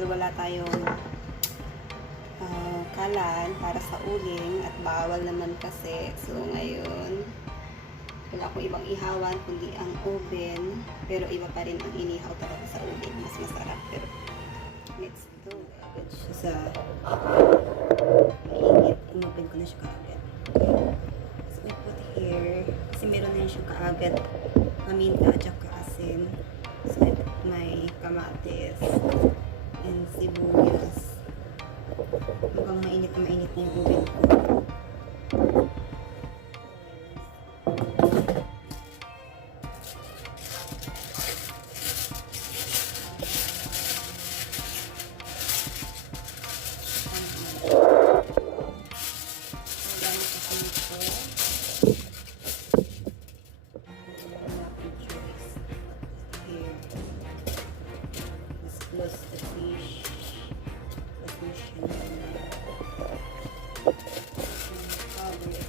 dahil wala tayong kalan para sa uling at bawal naman kasi. So ngayon, wala akong ibang ihawan kundi ang oven, pero iba pa rin ang inihaw talaga sa oven. Mas masarap, pero let's do it. Siya sa mainit. Inopen ko na siya kaagad. So I put here, kasi meron na siya kaagad paminta at saka asin. So I put my kamatis and sibuyas. Mukhang mainit na yung oven ko. Close the fish. The fish and cover it.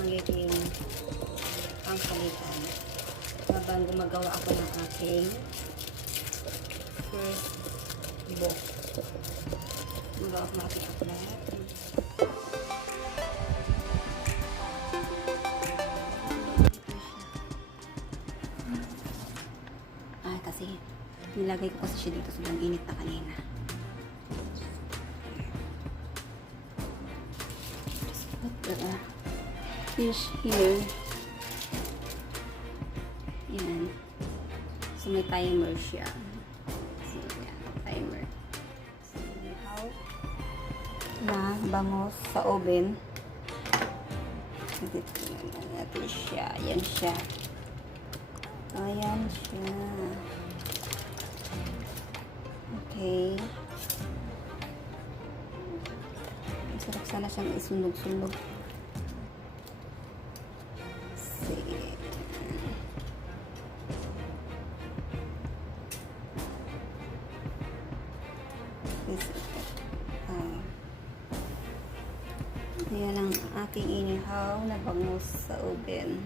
Magiging pangkalitan habang gumagawa ako ng aking first book. Gumagawa ako ng aking aklat. Kasi nilagay ko kasi siya dito, sobrang init na kanina. Just put the fish here. Yan. So, may timer siya. So, yan. Timer. So, how na bangos sa oven. Dito natin siya. Yan siya. Ayan siya. Okay. Masarap sana siyang isunog-sunog. Ayan ang aking inihaw na bangus sa oven.